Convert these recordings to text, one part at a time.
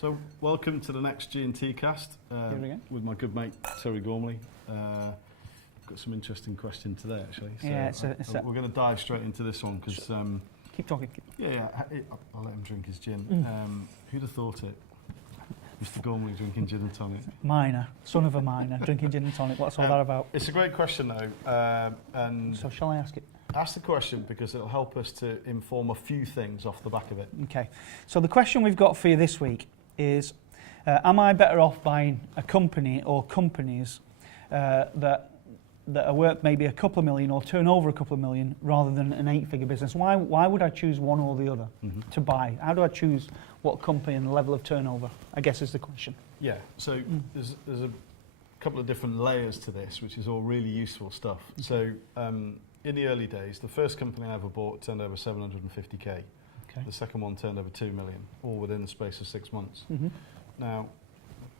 So, welcome to the next G&T cast with my good mate Terry Gormley. Got some interesting question today, actually. So yeah, we're going to dive straight into this one because keep talking. I'll let him drink his gin. Who'd have thought it? Mr. Gormley drinking gin and tonic. Miner, son of a miner, drinking gin and tonic. What's all that about? It's a great question, though. And so shall I ask it? Ask the question because it'll help us to inform a few things off the back of it. Okay. So the question we've got for you this week is, am I better off buying a company or companies that are worth maybe a couple of million or turn over a couple of million rather than an 8-figure business? Why would I choose one or the other to buy? How do I choose what company and the level of turnover, I guess is the question. Yeah, so there's a couple of different layers to this, which is all really useful stuff. Okay. So in the early days, the first company I ever bought turned over 750k. Okay. The second one turned over 2 million, all within the space of 6 months. Now,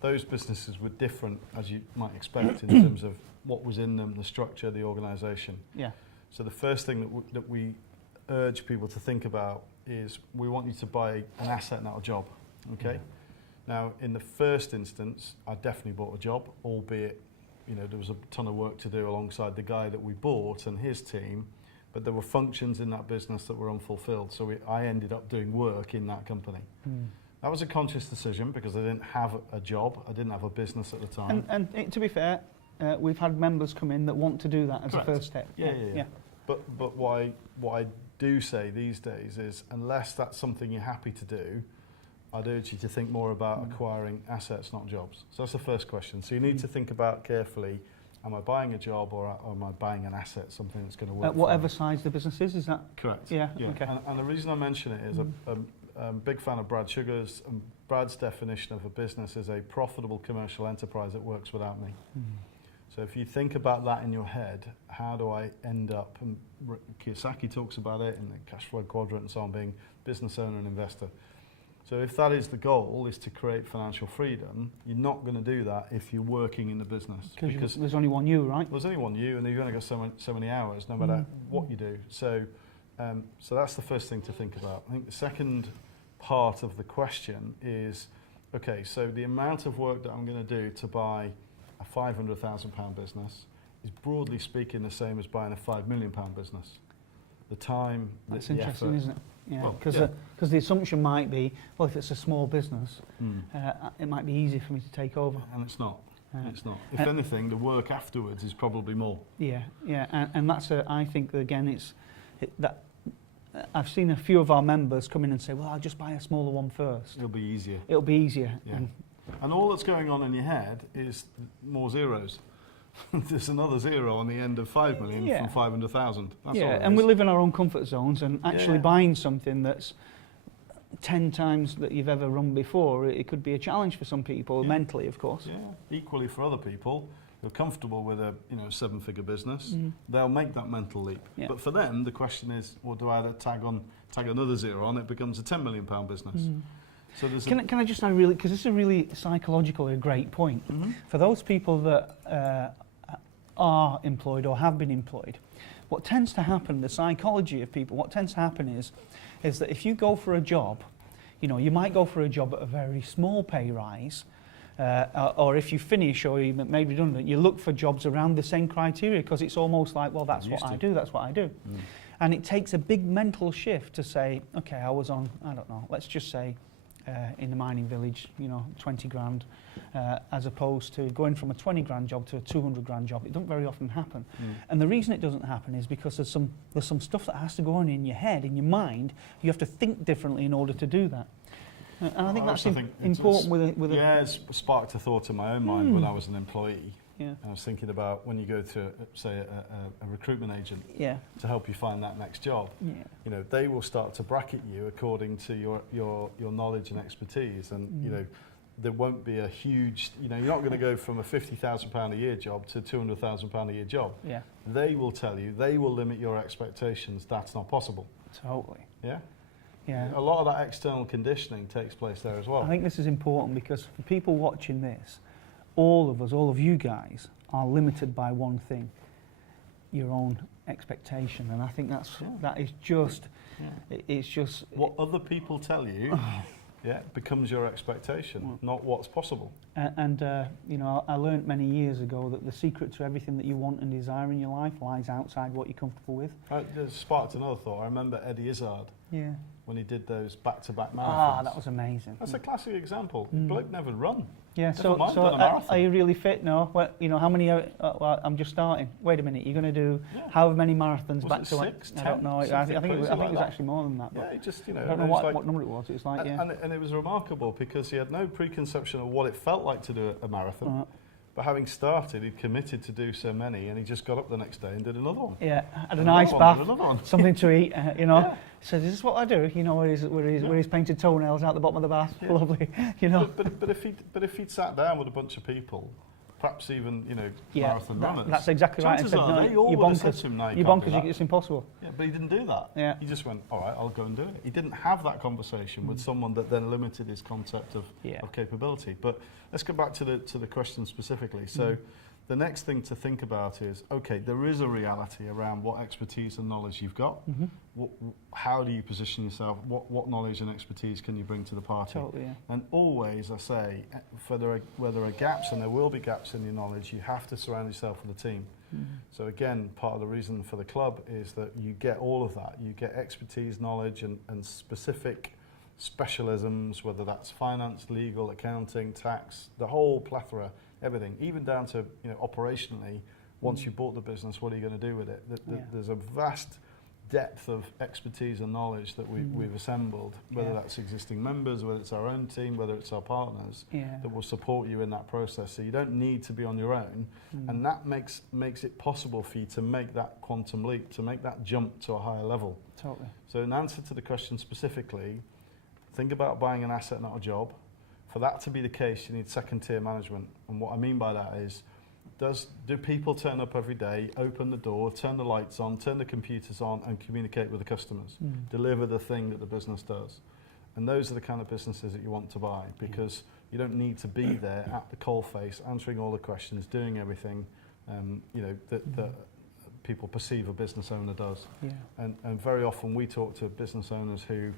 those businesses were different, as you might expect, in terms of what was in them, the structure, the organisation. Yeah. So the first thing that we urge people to think about is we want you to buy an asset, not a job. Okay. Now, in the first instance, I definitely bought a job, albeit, you know, there was a ton of work to do alongside the guy that we bought and his team, but there were functions in that business that were unfulfilled. So I ended up doing work in that company. That was a conscious decision because I didn't have a job. I didn't have a business at the time. And to be fair, we've had members come in that want to do that as Correct. a first step. Yeah. But what I do say these days is, unless that's something you're happy to do, I'd urge you to think more about acquiring assets, not jobs. So that's the first question. So you need to think about carefully, am I buying a job or am I buying an asset, something that's going to work? Whatever size the business is that? Correct. Yeah. Okay. And the reason I mention it is I'm a big fan of Brad Sugar's. And Brad's definition of a business is a profitable commercial enterprise that works without me. So if you think about that in your head, how do I end up, and Kiyosaki talks about it in the cash flow quadrant and so on, being business owner and investor. So if that is the goal, is to create financial freedom, you're not going to do that if you're working in the business. Because there's only one you, right? There's only one you, and you've only got so many hours, no matter what you do. So that's the first thing to think about. I think the second part of the question is, okay, so the amount of work that I'm going to do to buy a £500,000 business is broadly speaking the same as buying a £5 million business. The time, that's the interesting, effort. Isn't it? Yeah, because the assumption might be, well, if it's a small business, it might be easier for me to take over. And it's not. It's not. If anything, the work afterwards is probably more. Yeah, and that's I think again, that I've seen a few of our members come in and say, well, I'll just buy a smaller one first. It'll be easier. It'll be easier. Yeah. And all that's going on in your head is more zeros. There's another zero on the end of 5 million from 500,000. That's all and we live in our own comfort zones, and actually buying something that's 10 times that you've ever run before, it could be a challenge for some people, mentally, of course. Yeah, equally for other people who are comfortable with a 7-figure business, they'll make that mental leap. Yeah. But for them, the question is, well, do I tag another zero on? It becomes a £10 million business. So can I just say really, because this is a really psychologically a great point. For those people that are employed or have been employed, what tends to happen, the psychology of people, what tends to happen is that if you go for a job, you might go for a job at a very small pay rise, or if you finish or you made redundant, you look for jobs around the same criteria because it's almost like, well, that's what I do. And it takes a big mental shift to say, okay, I was on, I don't know, let's just say, in the mining village, 20 grand, as opposed to going from a 20 grand job to a 200 grand job. It doesn't very often happen. And the reason it doesn't happen is because there's some stuff that has to go on in your head, in your mind. You have to think differently in order to do that. And I think that's important with it's sparked a thought in my own mind when I was an employee. Yeah. I was thinking about when you go to, say, a recruitment agent to help you find that next job. Yeah. They will start to bracket you according to your knowledge and expertise, and there won't be a huge. You're not going to go from a £50,000 a year job to a £200,000 a year job. Yeah. They will tell you. They will limit your expectations. That's not possible. Totally. Yeah. Yeah. A lot of that external conditioning takes place there as well. I think this is important because for people watching this, all of you guys are limited by one thing, your own expectation, and I think that is just, it's just... What other people tell you Yeah, it becomes your expectation, not what's possible. And you know, I learned many years ago that the secret to everything that you want and desire in your life lies outside what you're comfortable with. It sparked another thought. I remember Eddie Izzard when he did those back-to-back marathons. Ah, that was amazing. That's a classic example. The bloke never run. Yeah, Never mind done a so marathon. are you really fit? No. Well, you know, how many? Well, I'm just starting. Wait a minute, you're going to do how many marathons Was back it to? 6, I don't know. I think it was like that. actually more than that. Yeah, he just, you know, I don't know what number it was. It was like, and it was remarkable because he had no preconception of what it felt like to do a marathon. But having started, he'd committed to do so many, and he just got up the next day and did another one. Yeah, had an ice bath, something to eat, you know. Yeah. So this is what I do, you know, where he's painted toenails out the bottom of the bath. Yeah. Lovely, you know. But if he'd sat down with a bunch of people, perhaps even, you know, marathon runners. That's exactly right. Chances are they all would have said to him, no, you can't do that. It's impossible. Yeah, but he didn't do that. Yeah. He just went, all right, I'll go and do it. He didn't have that conversation with someone that then limited his concept of capability. But let's go back to the question specifically. So the next thing to think about is, okay, there is a reality around what expertise and knowledge you've got. How do you position yourself? What knowledge and expertise can you bring to the party? Totally, yeah. And always, I say, where there are gaps, and there will be gaps in your knowledge, you have to surround yourself with a team. So again, part of the reason for the club is that you get all of that. You get expertise, knowledge, and specific specialisms, whether that's finance, legal, accounting, tax, the whole plethora, everything, even down to, you know, operationally, once you bought the business, what are you going to do with it? There's a vast depth of expertise and knowledge that we've assembled, whether that's existing members, whether it's our own team, whether it's our partners, that will support you in that process. So you don't need to be on your own, and that makes it possible for you to make that quantum leap, to make that jump to a higher level. Totally. So in answer to the question specifically, think about buying an asset, not a job. For that to be the case, you need second-tier management. And what I mean by that is, do people turn up every day, open the door, turn the lights on, turn the computers on, and communicate with the customers, deliver the thing that the business does? And those are the kind of businesses that you want to buy, because you don't need to be there at the coalface, answering all the questions, doing everything, you know, that people perceive a business owner does. Yeah. And very often we talk to business owners who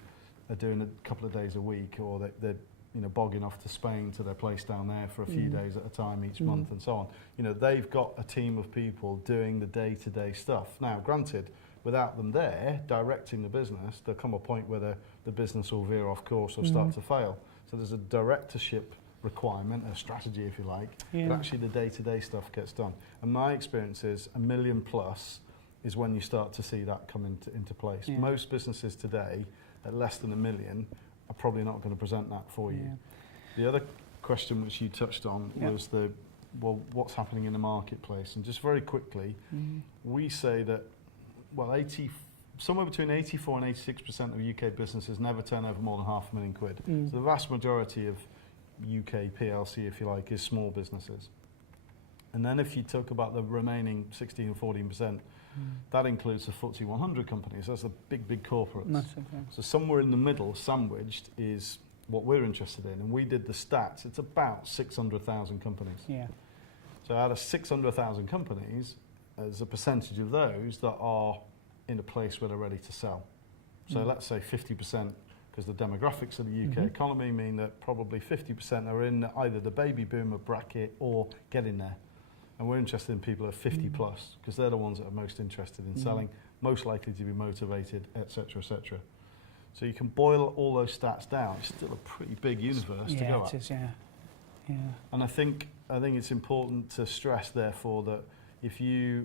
are doing a couple of days a week, or they're you know, bogging off to Spain to their place down there for a few days at a time each month and so on. You know, they've got a team of people doing the day-to-day stuff. Now, granted, without them there directing the business, there'll come a point where the business will veer off course or start to fail. So there's a directorship requirement, a strategy if you like, but actually the day-to-day stuff gets done. And my experience is $1 million plus is when you start to see that come into place. Most businesses today at less than $1 million are probably not going to present that for you. The other question which you touched on was what's happening in the marketplace? And just very quickly, we say that, well, somewhere between 84 and 86% of UK businesses never turn over more than £500,000. So the vast majority of UK PLC, if you like, is small businesses. And then if you talk about the remaining 16 and 14%, that includes the FTSE 100 companies. That's the big corporates. Massive, So somewhere in the middle, sandwiched, is what we're interested in. And we did the stats. It's about 600,000 companies. Yeah. So out of 600,000 companies, there's a percentage of those that are in a place where they're ready to sell. So let's say 50%, because the demographics of the UK economy mean that probably 50% are in either the baby boomer bracket or getting there. And we're interested in people at 50 plus, because they're the ones that are most interested in selling, most likely to be motivated, etc., etc. So you can boil all those stats down. It's still a pretty big universe to go Yeah, at. it is, yeah. And I think it's important to stress, therefore, that if you're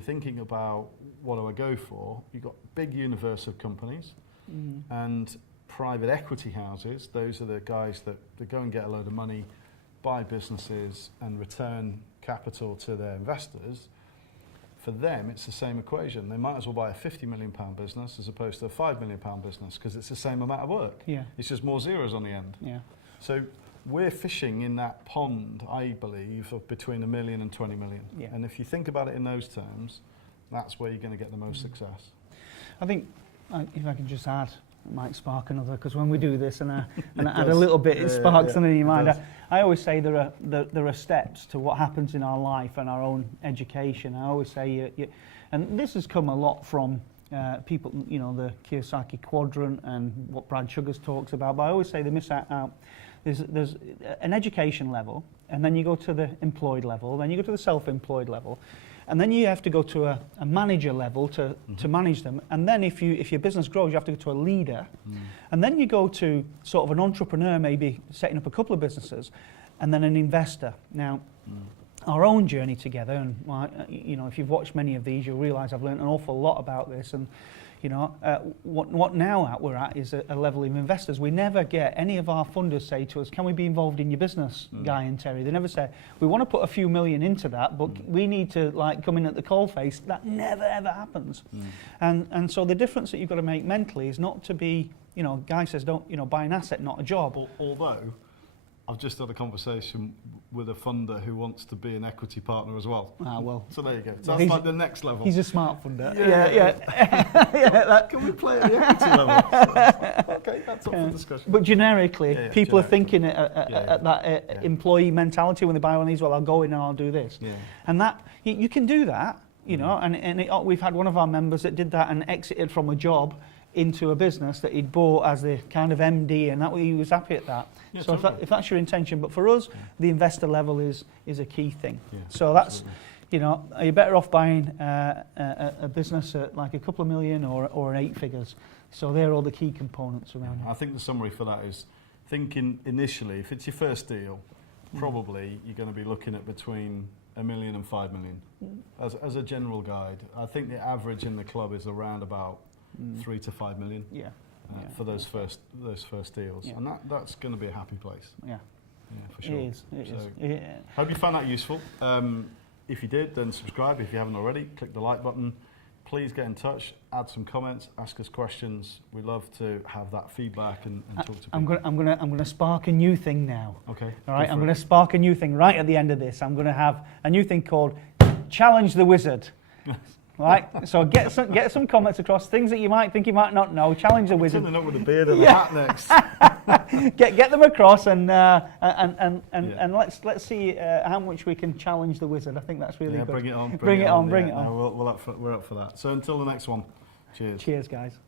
thinking about what do I go for, you've got a big universe of companies and private equity houses. Those are the guys that go and get a load of money, buy businesses and return capital to their investors. For them, it's the same equation. They might as well buy a £50 million business as opposed to a £5 million business, because it's the same amount of work. Yeah. It's just more zeros on the end. Yeah. So we're fishing in that pond, I believe, of between $1 million and $20 million. Yeah. And if you think about it in those terms, that's where you're going to get the most success. I think, if I can just add, it might spark another, because when we do this and I add a little bit, it sparks something in your mind. I always say there are steps to what happens in our life and our own education. I always say, and this has come a lot from people, you know, the Kiyosaki quadrant and what Brad Sugars talks about, but I always say they miss out. There's an education level, and then you go to the employed level, then you go to the self-employed level, and then you have to go to a manager level to manage them. And then if your business grows, you have to go to a leader. And then you go to sort of an entrepreneur, maybe setting up a couple of businesses, and then an investor. Now, our own journey together, and you know, if you've watched many of these, you'll realise I've learned an awful lot about this. And you know, what now we're at is a level of investors. We never get any of our funders say to us, "Can we be involved in your business, Guy and Terry?" They never say, "We want to put a few million into that, but we need to like come in at the coalface." That never ever happens. And so the difference that you've got to make mentally is not to be, you know, Guy says, don't, you know, buy an asset, not a job. Although I've just had a conversation with a funder who wants to be an equity partner as well. Ah, well. So there you go. So that's like the next level. He's a smart funder. Yeah. Can we play at the equity level? Okay, that's up for discussion. But generically, people are thinking at that employee mentality when they buy one of these, well, I'll go in and I'll do this. Yeah. And that, you can do that, you know, and we've had one of our members that did that and exited from a job into a business that he'd bought as the kind of MD, and that he was happy at that. Yeah, so totally. if that's your intention, but for us, the investor level is a key thing. Yeah, so that's, you know, are you better off buying a business at like a couple of million or 8 figures? So they're all the key components around it. I think the summary for that is thinking initially, if it's your first deal, probably you're going to be looking at between $1 million and $5 million as a general guide. I think the average in the club is around about 3 to 5 million. For those first deals, and that's going to be a happy place. Yeah, for sure. It is. Hope you found that useful. If you did, then subscribe. If you haven't already, click the like button. Please get in touch, add some comments, ask us questions. We love to have that feedback and talk to people. I'm gonna spark a new thing now. Okay. All right. I'm gonna spark a new thing right at the end of this. I'm gonna have a new thing called Challenge the Wizard. Right, so get some comments across, things that you might think you might not know. Challenge the wizard. Turning up with a beard and a hat next. get them across and let's see how much we can challenge the wizard. I think that's really good. Bring it on. Bring it on. We're up for that. So until the next one, cheers. Cheers, guys.